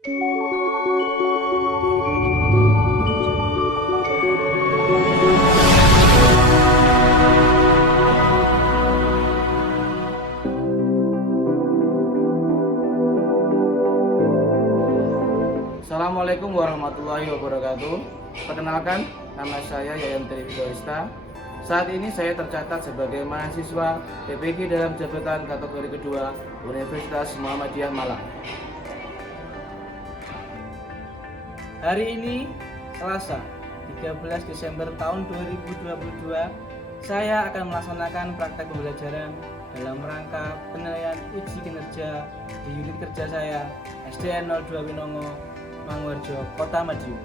Assalamualaikum warahmatullahi wabarakatuh. Perkenalkan, nama saya Yayan Trividoista. Saat ini saya tercatat sebagai mahasiswa PPG dalam jabatan kategori kedua Universitas Muhammadiyah Malang. Hari ini Selasa 13 Desember tahun 2022, saya akan melaksanakan praktek pembelajaran dalam rangka penilaian uji kinerja di unit kerja saya SDN 02 Winongo, Manguharjo, Kota Madiun.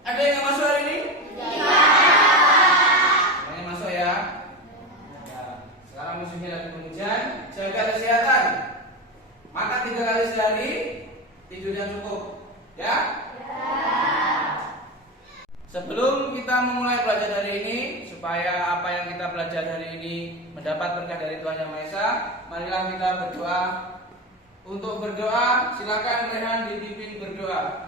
Ada yang nggak masuk hari ini? Iya. Semuanya masuk ya. Ya. Sekarang musimnya lagi penghujan, jaga kesehatan. Makan 3 kali sehari, tidur yang cukup. Ya? Sebelum kita memulai belajar hari ini, supaya apa yang kita belajar hari ini mendapat berkah dari Tuhan Yang Maha Esa, marilah kita berdoa. Untuk berdoa, silakan Rehan dipimpin berdoa.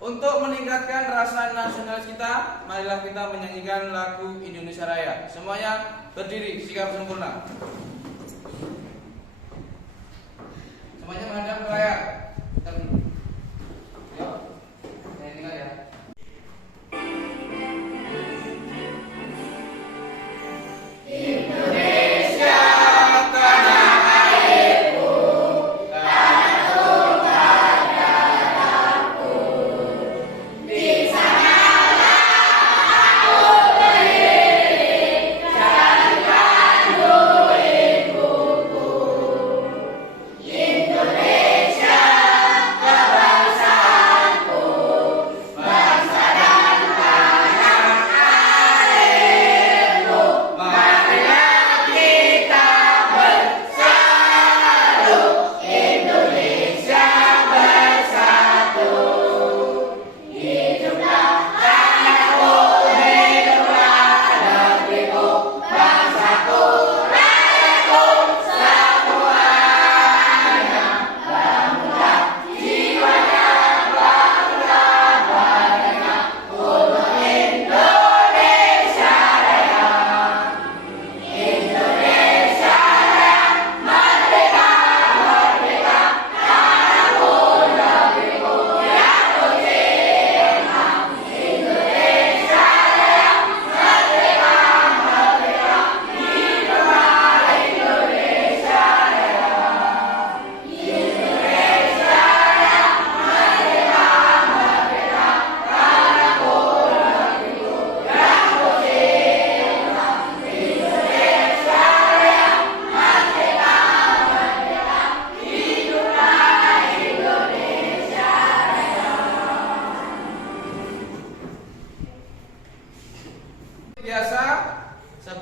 Untuk meningkatkan rasa nasionalis kita, marilah kita menyanyikan lagu Indonesia Raya. Semuanya berdiri, sikap sempurna. Semuanya menghadap ke layar. Yuk, nyanyikan ya. Indonesia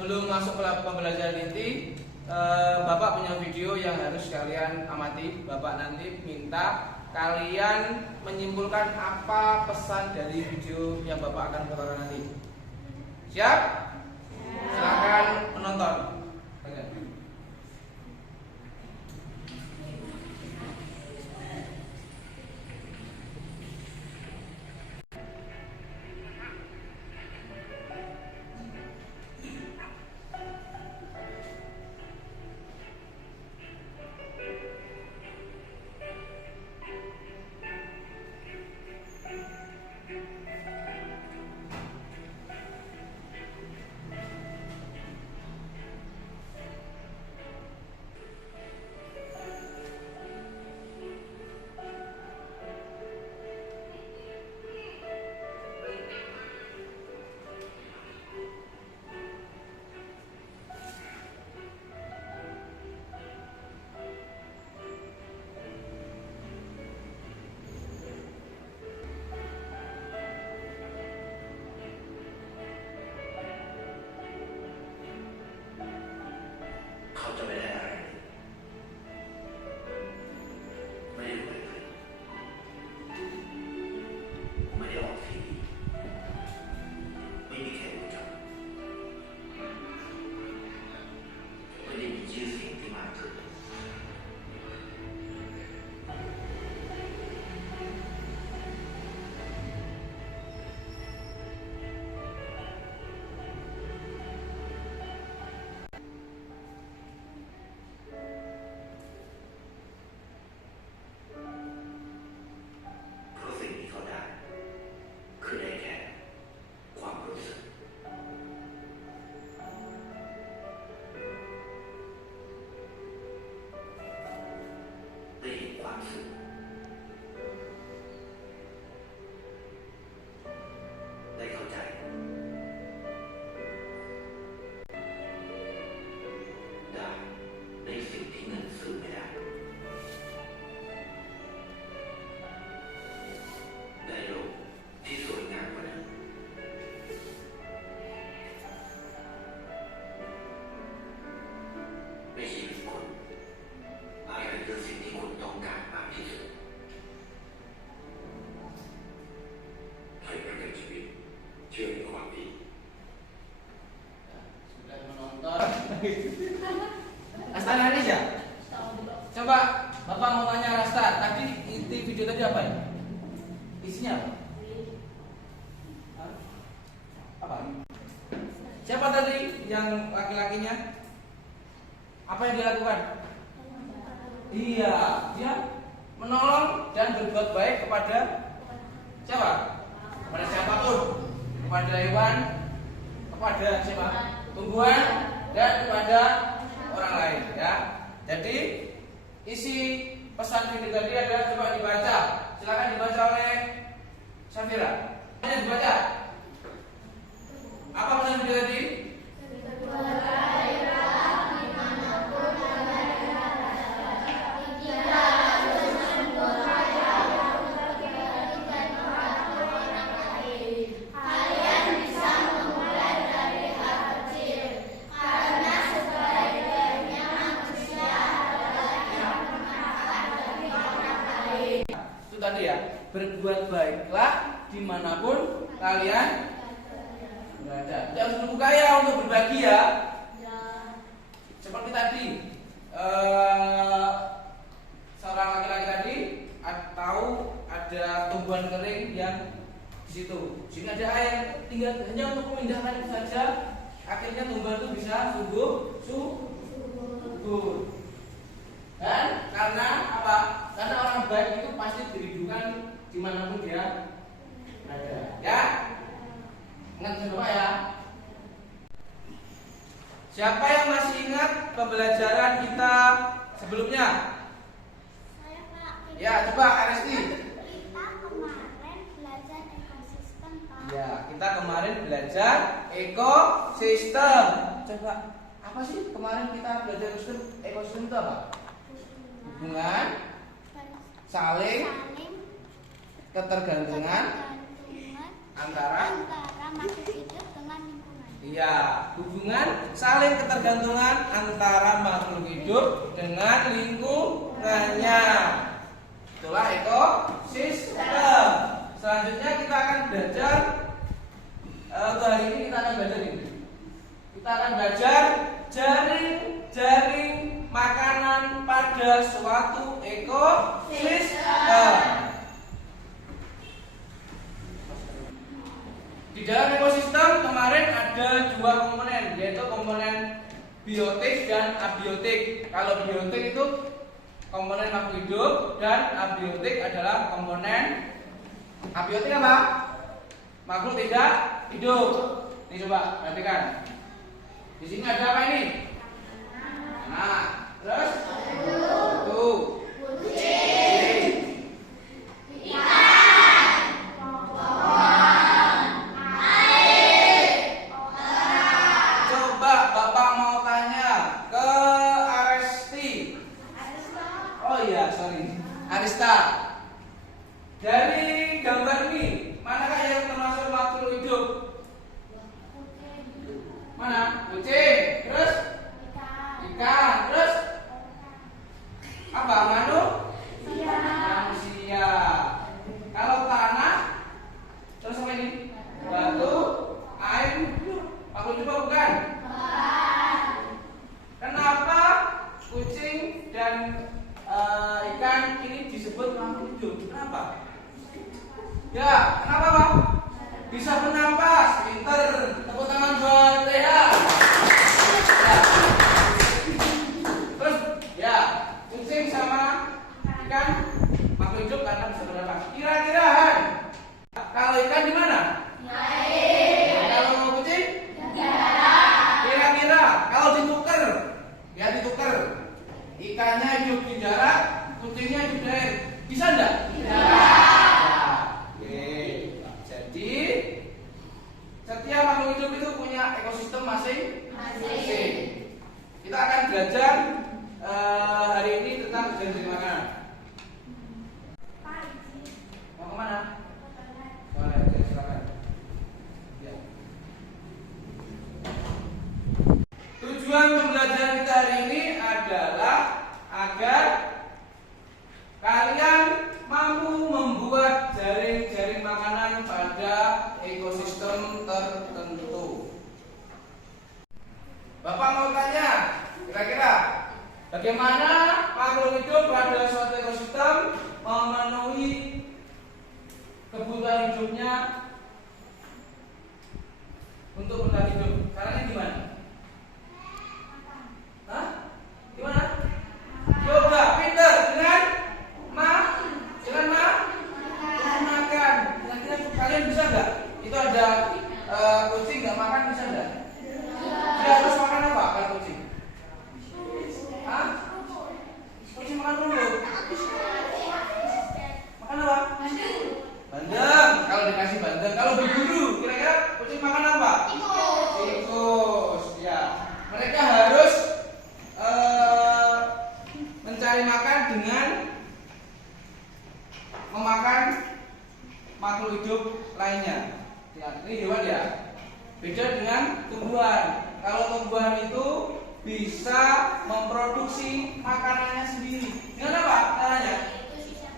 sebelum masuk ke pembelajaran inti, Bapak punya video yang harus kalian amati. Bapak nanti minta kalian menyimpulkan apa pesan dari video yang Bapak akan putarkan nanti. Siap? Silakan menonton. Rasta Indonesia. Coba Bapak mau tanya Rasta, tadi inti video tadi apa ya? Isinya apa? Apa? Siapa tadi yang laki-lakinya? Apa yang dilakukan? Iya, dia menolong dan berbuat baik kepada siapa? Kepada siapapun, kepada hewan, kepada siapa? Tumbuhan dan kepada orang lain, ya. Jadi isi pesan video tadi ada, coba dibaca. Silakan dibaca oleh Safira. Ada dibaca. Apa pesan video tadi? Tadi ya, berbuat baiklah dimanapun kalian berada. Tidak harus menunggu kaya untuk berbagi ya. Seperti tadi, seorang laki-laki tadi tahu ada tumbuhan kering yang di situ. Sini ada air, tinggal hanya untuk memindahkan itu saja. Akhirnya tumbuhan itu bisa subur. Dan karena apa? Karena orang baik itu pasti dirindukan dimanapun dia ada. Ya, ingat Bapak ya. Siapa yang masih ingat pembelajaran kita sebelumnya? Saya Pak. Ya, coba RSI. Kita kemarin belajar ekosistem Pak. Ya, kita kemarin belajar ekosistem. Coba, apa sih kemarin kita belajar ekosistem itu apa? Hubungan, saling ketergantungan antara makhluk hidup dengan lingkungan. Iya, hubungan saling ketergantungan antara makhluk hidup dengan lingkungannya. Itulah ekosistem. Selanjutnya kita akan belajar untuk hari ini kita akan belajar ini. Kita akan belajar jaring makanan pada suatu ekosistem. Di dalam ekosistem kemarin ada dua komponen, yaitu komponen biotik dan abiotik. Kalau biotik itu komponen makhluk hidup dan abiotik adalah komponen abiotik apa? Makhluk tidak hidup. Ini coba perhatikan. Di sini ada apa ini? Nah, terus tuh. Coba Bapak mau tanya ke Aresti. Oh iya, sorry. Arista. Dari gambar ini, manakah yang termasuk makhluk hidup? Mana? Kucing. Terus? Ikan. Terus? Apa? Manusia. Kalau tanah, terus apa ini? Batu, air, makhluk hidup bukan? Kenapa kucing dan ikan ini disebut makhluk hidup? Kenapa? Ya, kenapa Pak? Bisa bernapas, pinter. Tepuk tangan buat Leha. Ya. Terus, ya, kucing sama ikan makhluk hidup karena bisa bernapas. Kira-kira Han, kalau ikan di mana? Kalau kucing? Kira-kira kalau ditukar, ya ditukar. Ikannya hidup di darat, kucingnya hidup di air. Bisa enggak? Jadi setiap makhluk hidup itu punya ekosistem masing-masing. Kita akan belajar hari ini tentang jaring makanan. Mau kemana? Boleh, silakan. Ya. Tujuan pembelajaran kita hari ini adalah agar kalian mampu membuat jaring-jaring makanan pada ekosistem tertentu. Bapak mau tanya, kira-kira bagaimana makhluk hidup pada suatu ekosistem memenuhi kebutuhan hidupnya untuk bertahan hidup? Caranya gimana? Hah? Gimana? Coba, pinter dengan makan. Kira-kira kalian bisa nggak? Itu ada kucing nggak makan, bisa nggak? Dia harus makan apa kan kucing? Hah? Kucing makan dulu. Makan apa? Bandeng. Kalau dikasih bandeng. Kalau berburu, kira-kira kucing makan apa? Tikus. Ya. Mereka harus mencari makan dengan memakan makhluk hidup lainnya. Ya, ini hewan ya. Beda dengan tumbuhan. Kalau tumbuhan itu bisa memproduksi makanannya sendiri. Dengan apa caranya?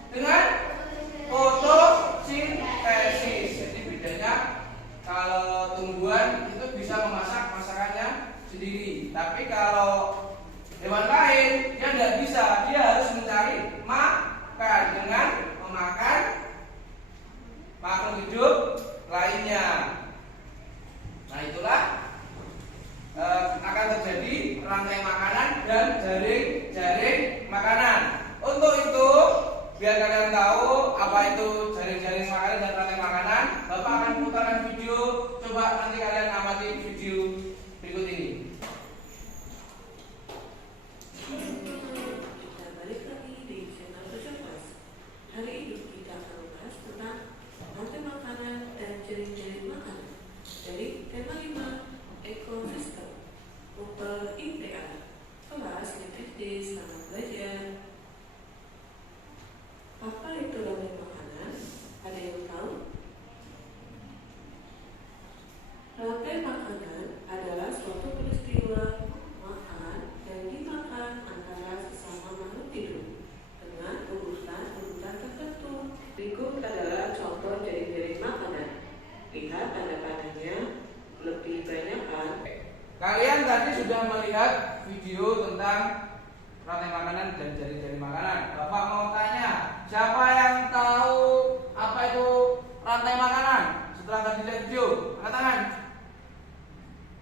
Dengan fotosintesis. Jadi bedanya kalau tumbuhan itu bisa memasak masakannya sendiri. Tapi kalau hewan lain dia tidak bisa. Dia harus mencari makan dengan memakan makhluk hidup lainnya. Nah, itulah akan terjadi rantai makanan dan jaring makanan. Untuk itu, biar kalian tahu apa itu jaring-jaring makanan dan rantai makanan, Bapak akan putarkan video. Coba nanti kalian amati video berikut ini. Kalian tadi sudah melihat video tentang rantai makanan dan jari-jari makanan. Bapak mau tanya, siapa yang tahu apa itu rantai makanan? Setelah tadi lihat video, angkat tangan.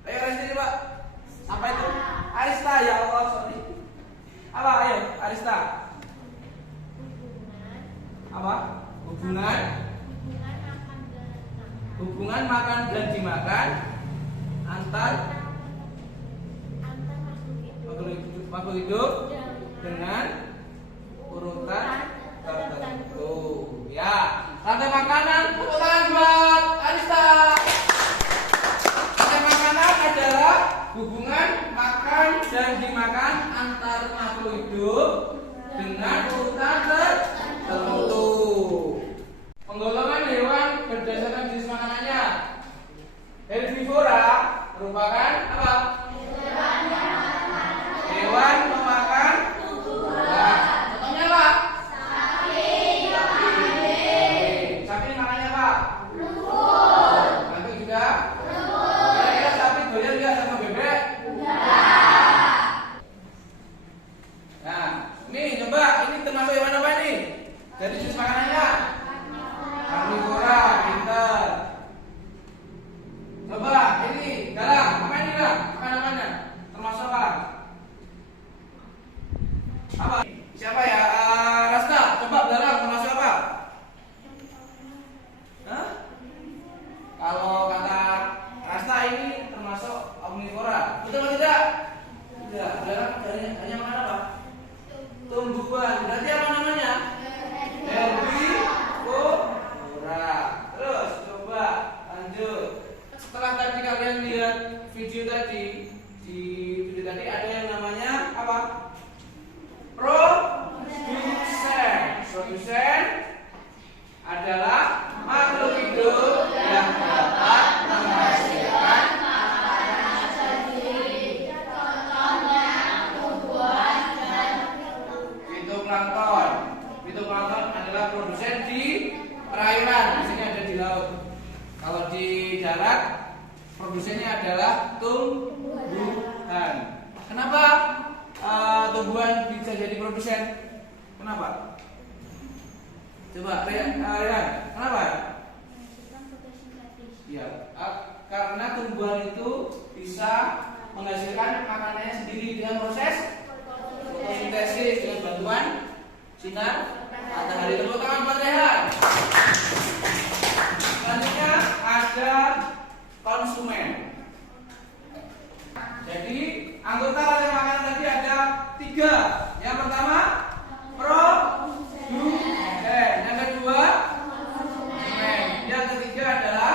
Ayo Aristi Pak. Apa itu? Arista, ya Allah, sorry. Apa? Ayo, Arista. Apa? Hubungan makan dan dimakan antar makhluk hidup dengan urutan tertentu. Ya, rantai makanan. Tepuk tangan buat Arista. Rantai makanan adalah hubungan makan dan dimakan antar makhluk hidup dengan urutan tertentu. Penggolongan hewan berdasarkan jenis makanannya. Herbivora merupakan apa? Hewan memakan tumbuhan. Contohnya apa? Sapi. Sapi makannya apa? Rumput. Nanti juga? Rumput. Kira-kira sapi doyan nggak sama bebek? Enggak. Nah, nih coba ini termasuk hewan apa nih? Jadi jenis makanannya? Karnivora, pintar. Coba ini galang, apa ini galang? Apa namanya? Termasuk apa? Apa? Siapa ya? Rasta, coba galang termasuk apa? Hah? Kalau kata Rasta ini termasuk omnivora, betul atau tidak? Tidak. Galang hanya makan apa? Tumbuhan. Berarti apa namanya? Herbivora. Terus coba lanjut. Setelah tadi kalian lihat video tadi, di video tadi ada yang namanya apa? Produsen adalah makhluk hidup yang dapat menghasilkan makanan sendiri. Contohnya tumbuhan dan fitoplankton. Fitoplankton adalah produsen di perairan, di sini ada di laut. Kalau di darat, produsennya adalah tumbuhan. Kenapa tumbuhan bisa jadi produsen? Kenapa? Coba Rehan, kenapa? Ya, karena tumbuhan itu bisa menghasilkan makanannya sendiri dengan proses fotosintesis dengan bantuan sinar matahari. Tepuk tangan buat Rehan. Selanjutnya ada konsumen. Jadi anggota rantai makanan tadi ada 3. Yang pertama produsen, yang kedua konsumen, yang ketiga adalah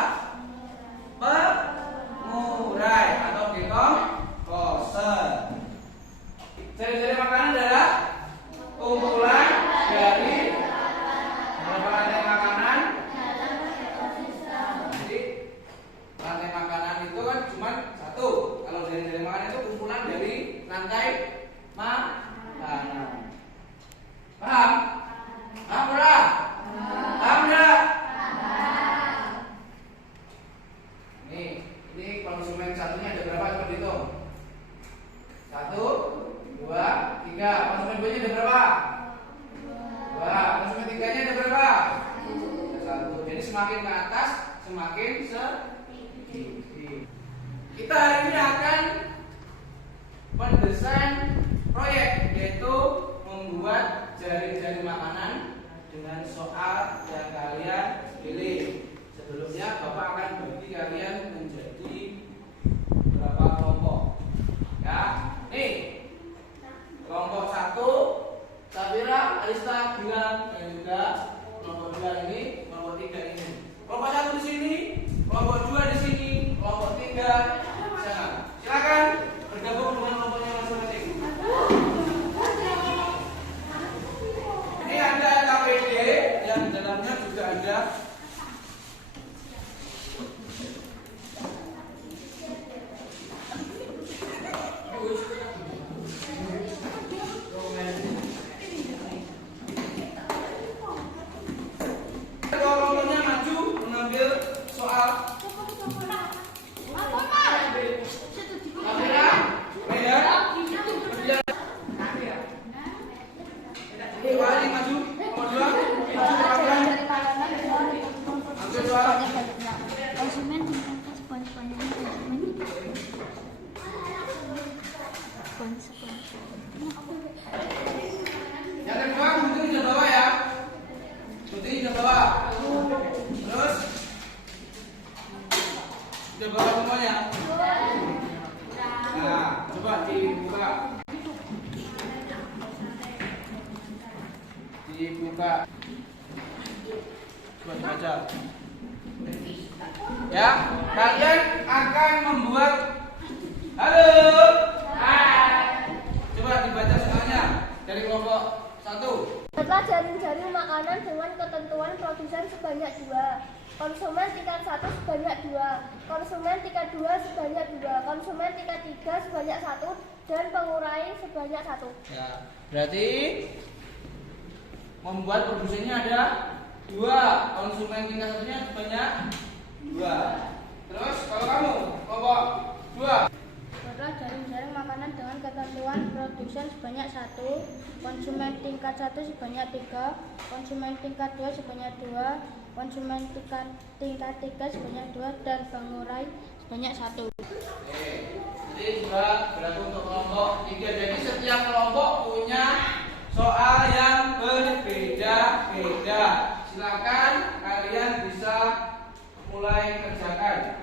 pengurai atau dekomposer. Jari-jari makanan adalah kumpulan dari beberapa rantai makanan. Jadi rantai makanan itu kan cuma satu. Kalau jari-jari makanan itu kumpulan dari rantai makanan. Paham? Paham enggak? Paham enggak? Ini konsumen satunya ada berapa? Coba dihitung. 1, 2, 3. Konsumen 2-nya ada berapa? 2. Konsumen 3-nya ada berapa? 1. Jadi semakin ke atas semakin sedikit. Kita hari ini akan mendesain proyek, yaitu membuat jari-jari makanan dengan soal yang kalian pilih. Sebelumnya Bapak akan bagi kalian menjadi beberapa kelompok. Ya, nih kelompok 1 Sabira, Arista, Gilang, dan juga kelompok 2 ini, kelompok 3 ini. Kelompok 1 di sini, kelompok 2 Sudah bawa semuanya? Nah, coba dibuka. Dibuka. Coba dibaca. Ya, kalian akan membuat. Halo. Hai. Coba dibaca semuanya dari kelompok 1. Buatlah jaring-jaring makanan dengan ketentuan produsen sebanyak 2, konsumen tingkat 1 sebanyak 2, konsumen tingkat 2 sebanyak 2, konsumen tingkat 3 sebanyak 1, dan pengurai sebanyak 1. Ya, berarti membuat produsennya ada 2, konsumen tingkat satunya sebanyak 2. Terus kalau kamu kelompok 2. Buatlah jaring-jaring makanan dengan ketentuan produsen sebanyak 1, konsumen tingkat 1 sebanyak 3, konsumen tingkat 2 sebanyak 2, konsumen tingkat 3 sebanyak 2, dan pengurai sebanyak 1. Oke, jadi juga berlaku untuk kelompok 3. Jadi setiap kelompok punya soal yang berbeda-beda. Silakan kalian bisa mulai kerjakan.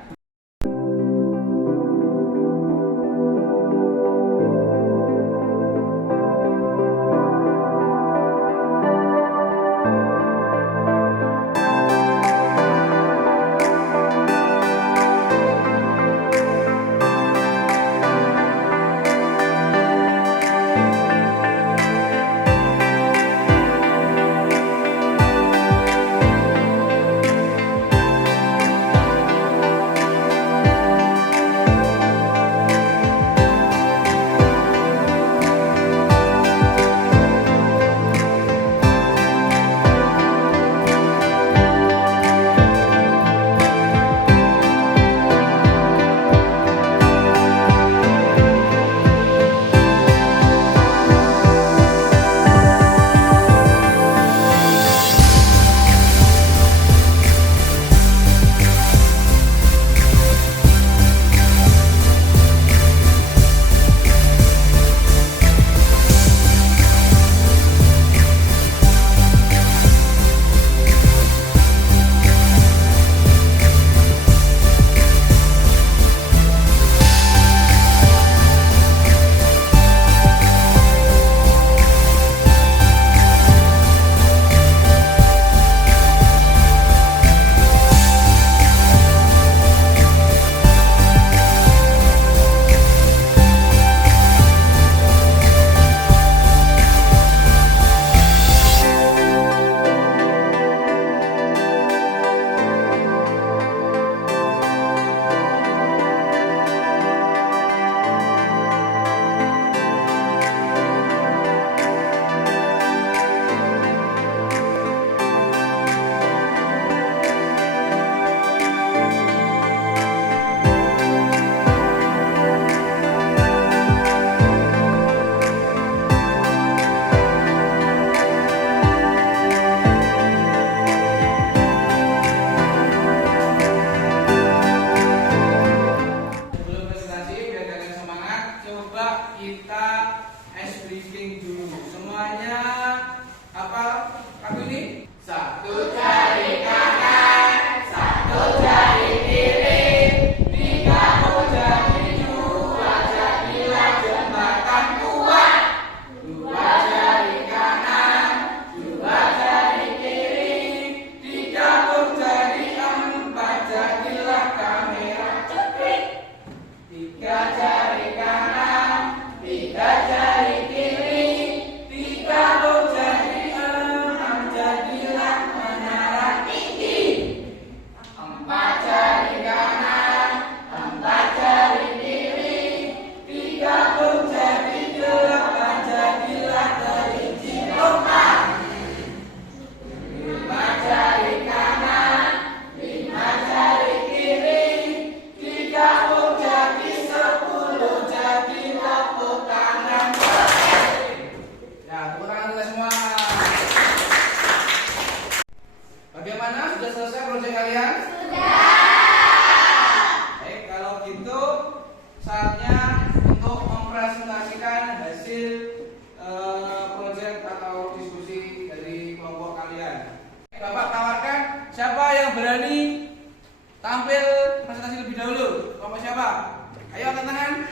Ayo angkat tangan.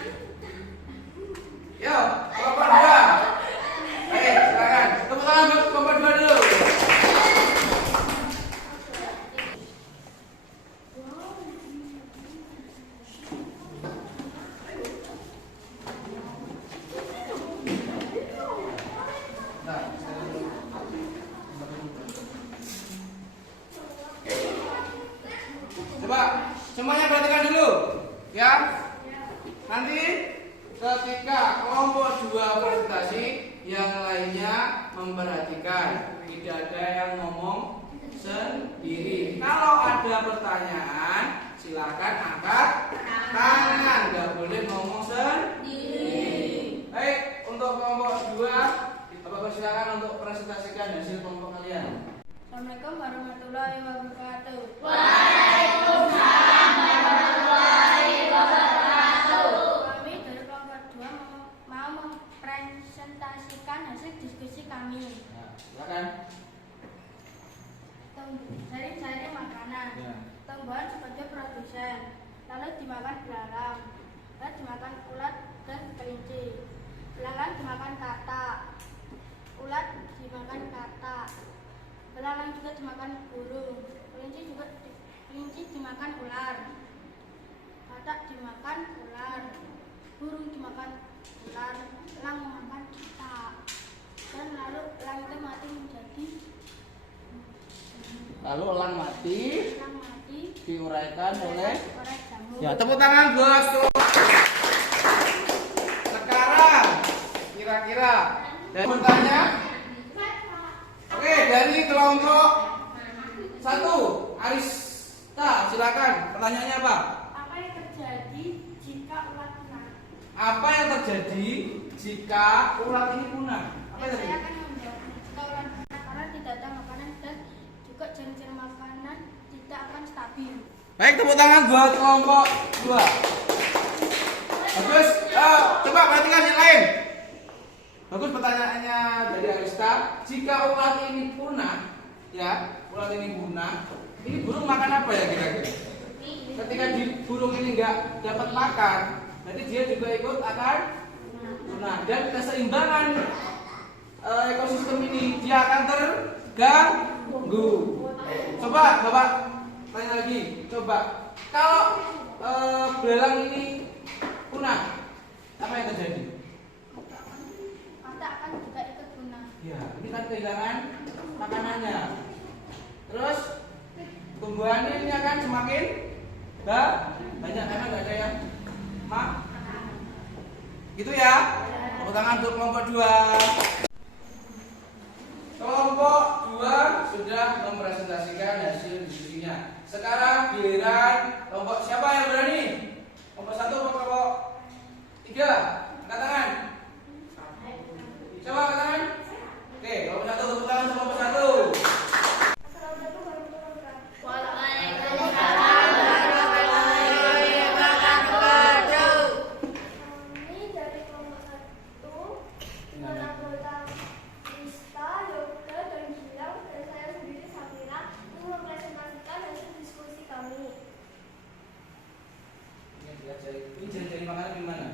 Yo, kelompok 2. Oke, silakan. Tepuk tangan buat kelompok 2 dulu. Coba semuanya perhatikan dulu, ya. Nanti ketika kelompok 2 presentasi, yang lainnya memperhatikan, tidak ada yang ngomong sendiri. Kalau ada pertanyaan, silakan angkat tangan, nggak boleh ngomong sendiri. Baik, untuk kelompok 2, Bapak silakan untuk presentasikan hasil kelompok kalian. Assalamualaikum warahmatullahi wabarakatuh. Kami dari kelompok 2 mau mempresentasikan hasil diskusi kami. Nah, silakan. Sharing makanan. Ya. Tumbuhan sebagai produsen, lalu dimakan belalang, lalu dimakan ulat dan kelinci. Belalang dimakan katak, ulat dimakan katak, belalang juga dimakan burung, kelinci dimakan ular, katak dimakan ular, burung dimakan ular, elang memakan katak, dan lalu elang itu mati menjadi Lalu elang mati diuraikan oleh orang jamur. ya, tepuk tangan bosku. Sekarang kira-kira dan bertanya. Oke, dari kelompok 1 Arista, silakan. Pertanyaannya apa? Apa yang terjadi jika ulat punah? Apa yang terjadi jika ulat ini punah? Apa yang Saya terjadi? akan menjawab jika ulat punah karena tidak ada makanan dan juga jenis makanan tidak akan stabil. Baik, tepuk tangan buat kelompok 2. Bagus. Coba perhatikan yang lain. Bagus pertanyaannya dari Arista. Jika ulat ini punah, ya, ulat ini punah, ini burung makan apa ya kira-kira? Ketika burung ini nggak dapat makan, berarti dia juga ikut akan punah. Dan keseimbangan ekosistem ini dia akan terganggu. Coba Bapak tanya lagi. Coba kalau belalang ini punah, apa yang terjadi? Kata akan juga ikut punah. Ya, ini kan kehilangan makanannya. Terus tumbuhannya ini akan semakin banyak karena nggak ada yang gitu ya. Tepuk tangan untuk kelompok 2. Kelompok 2 sudah mempresentasikan hasil diskusinya. Sekarang giliran kelompok siapa yang berani? Kelompok 1 atau kelompok 3? Angkat tangan. Siapa angkat tangan? Oke, kelompok 1 tepuk tangan untuk kelompok 1. Kami dari kelompok 1 dengan anggota Rista, Yoga, dan Gilang, dan saya sendiri Safira ingin mempresentasikan hasil diskusi kami. Ini jari-jari makanan di mana?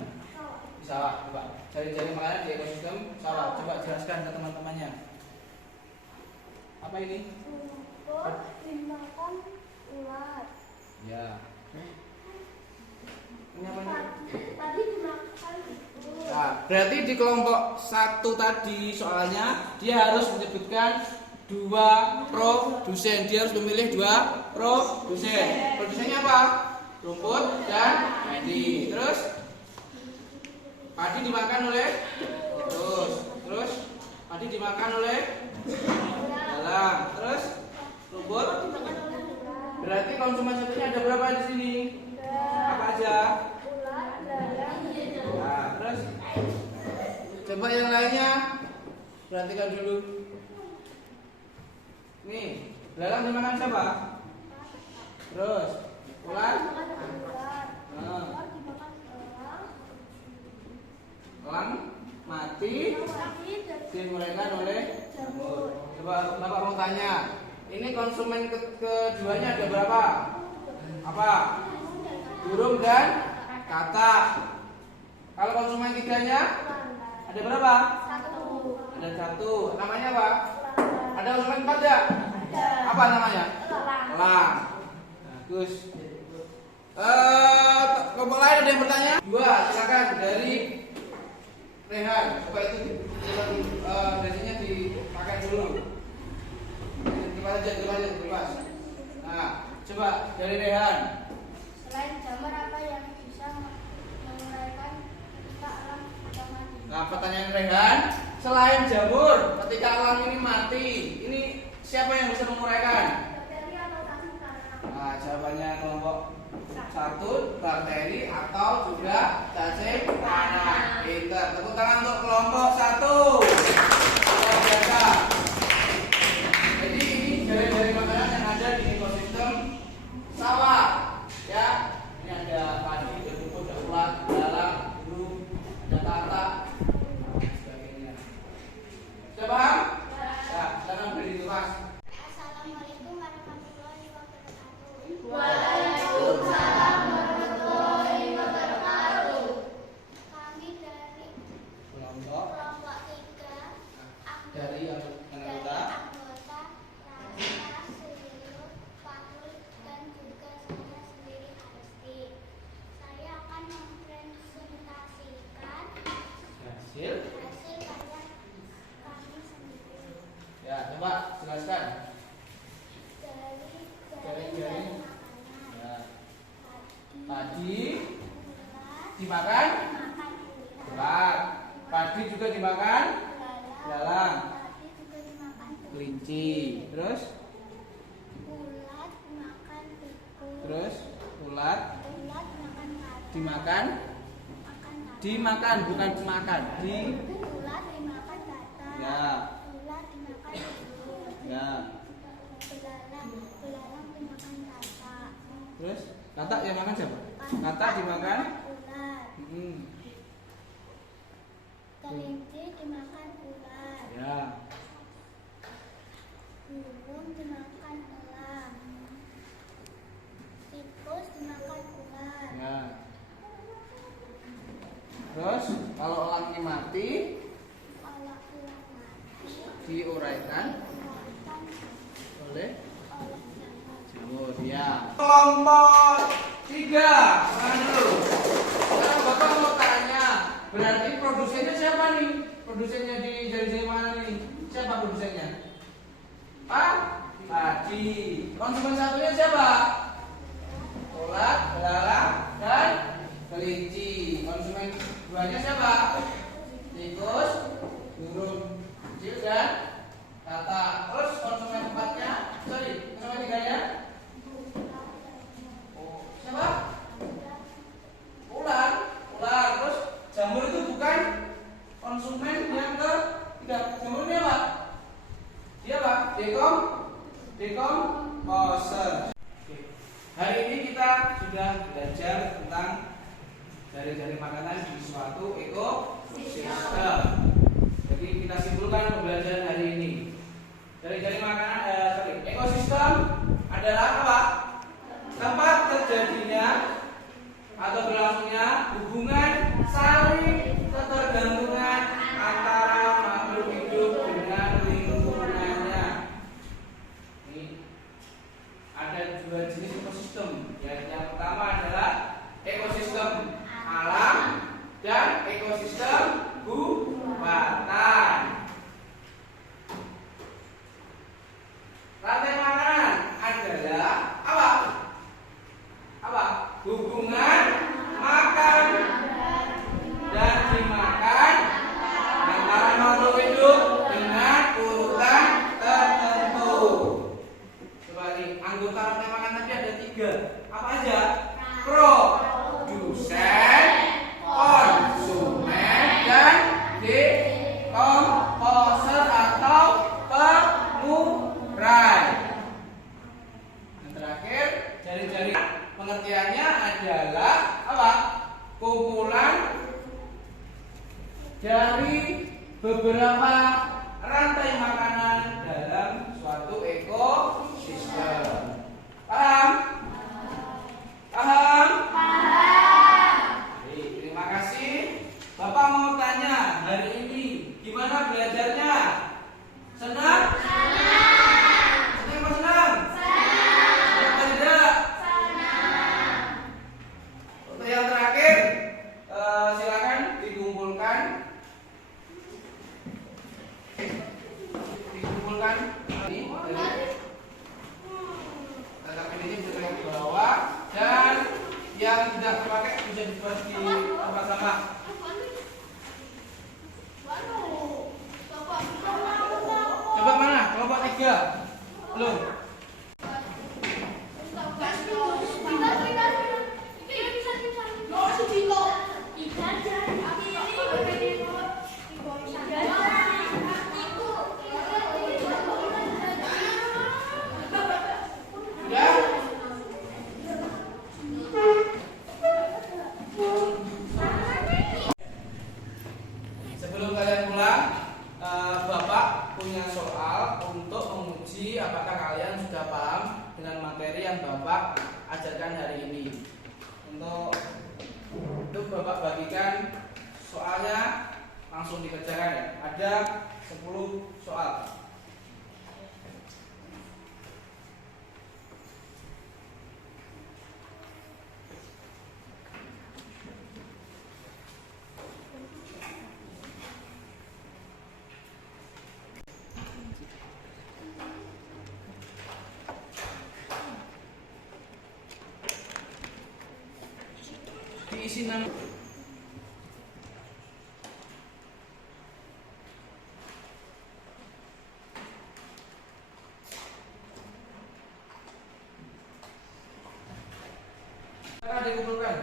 Di sawah. Coba jari-jari makanan di ekosistem sawah. Coba jelaskan ke teman-temannya. Apa ini? Rumput dimakan ulat. Ya. Ini apa ini? Tadi dimakan itu. Nah, berarti di kelompok 1 tadi soalnya dia harus menyebutkan 2 produsen. Dia harus memilih 2 produsen. Produsennya apa? Rumput dan padi. Terus padi dimakan oleh terus padi dimakan oleh belalang. Terus rumput. Berarti konsumen satunya ada berapa di sini? Apa aja? Ulat, belalang, Nah, terus coba yang lainnya perhatikan dulu. Nih, belalang dimakan siapa? Terus ulat, nah, elang mati dimulaikan oleh jamur. Coba Bapak mau tanya, ini konsumen keduanya ada berapa? Apa? Burung dan kata. Kalau konsumen tiganya ada berapa? Ada satu. Namanya apa? Ada konsumen empat ya? Apa namanya? Elang. Bagus. Kelompok lain ada yang bertanya? Dua, silakan dari Rehan. Coba itu biasanya dipakai dulu. Dilepas. Nah, coba dari Rehan. Selain jamur apa yang bisa menguraikan ketika alam sudah mati? Nah, pertanyaan Rehan, selain jamur, ketika alam ini mati, ini siapa yang bisa menguraikan? Bakteri atau cacing tanah. Nah, jawabannya kelompok 1, bakteri atau juga cacing tanah. Pinter. Tepuk tangan untuk kelompok 1. Luar biasa. Jadi ini dari makanan yang ada di ekosistem sawah. Ya, ini ada padi, ada rumput, ada ulat, belalang, burung, ada tata, dan sebagainya. Sudah paham? Ya, silakan beri itu Mas. Assalamualaikum warahmatullahi wabarakatuh. Waalaikumsalam warahmatullahi wabarakatuh. Kami dari Kelompok kelompok 3 dari anggota anggota Rasa, Suyuh, Fakul, dan juga saya sendiri Aresti. Saya akan mempresentasikan hasil. hasil karya kami sendiri Ya, coba jelaskan. dari Jaring-jaring. makanan. Ya. Padi, Padi ulat, dimakan makan ulat, ulat. Padi juga dimakan belalang, belalang. padi juga dimakan Kelinci. Terus ulat, makan tikus, terus ulat ulat makan kata, dimakan makan kata. dimakan bukan makan. Ulat dimakan kata, Ya. ulat dimakan burung, Ya. belalang dimakan kata, Terus kata yang makan siapa? Kata dimakan. ulat, Hmm. kelinci dimakan ulat, Ya. burung dimakan elang, tikus dimakan ulat, Ya. Terus kalau elang ini mati kalau ulat mati diuraikan dimakan oleh oleh jamur. jamur. Ya. Kelompok 3. Sekarang dulu. Sekarang Bapak mau tanya, berarti produsennya siapa nih? Produsennya di jari-jari mana nih? Siapa produsennya? Padi. Konsumen satunya siapa? Ulat, belalang, dan kelinci. Konsumen duanya siapa? Tikus, burung kecil dan kata. Terus konsumen empatnya, konsumen tiganya? Oh, siapa? Ular. Terus jamur itu bukan konsumen yang ketiga. Jamur ini apa? Dia apa? Dekomposer. Hari ini kita sudah belajar tentang jari-jari makanan di suatu ekosistem. Jadi kita simpulkan pembelajaran hari ini. Jari-jari makanan, ekosistem adalah apa? Tempat terjadinya atau berlangsungnya hubungan saling ketergantungan antara makhluk hidup dengan lingkungannya. Ini ada dua jenis ekosistem. Yang pertama adalah ekosistem alam dan ekosistem buatan. Rantai makanan adalah apa? Hubungan makan dan dimakan antara makhluk hidup dengan urutan tertentu. Coba nih, anggota rantai makan tadi ada 3. Apa aja? Produsen, konsumen, dan dekomposer atau pengurai. Yang terakhir, jari-jari pengertiannya adalah apa? Kumpulan dari beberapa rantai makanan dalam suatu ekosistem. Paham? Paham? pakai bisa dibuat di tempat sampah. Coba mana? Kelompok 3. Belum. Sudah? Sebelum kalian pulang, Bapak punya soal untuk menguji apakah kalian sudah paham dengan materi yang Bapak ajarkan hari ini. Untuk Bapak bagikan soalnya langsung dikerjakan ya. Ada 10 soal. Diisi nama. Akan dikumpulkan.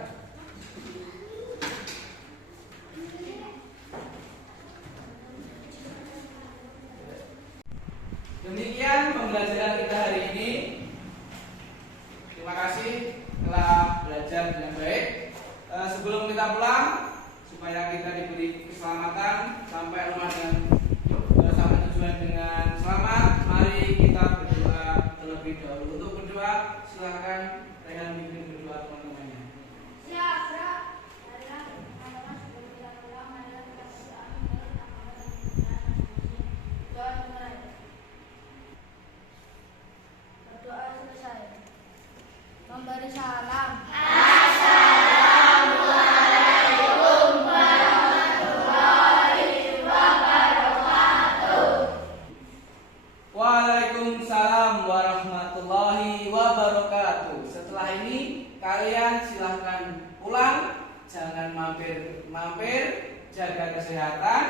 Demikian pembelajaran kita hari ini. Terima kasih telah belajar dengan baik. Sebelum kita pulang, supaya kita diberi keselamatan sampai rumah sampai tujuan dengan selamat, mari kita berdoa terlebih dahulu. Untuk berdoa, silakan Rehan bimbing berdoa teman-temannya. Berdoa selesai. Memberi salam. Waalaikumsalam warahmatullahi wabarakatuh. Setelah ini kalian silahkan pulang, jangan mampir, jaga kesehatan.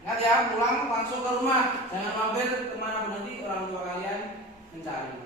Ingat ya, pulang langsung ke rumah, jangan mampir kemana pun, nanti orang tua kalian mencari.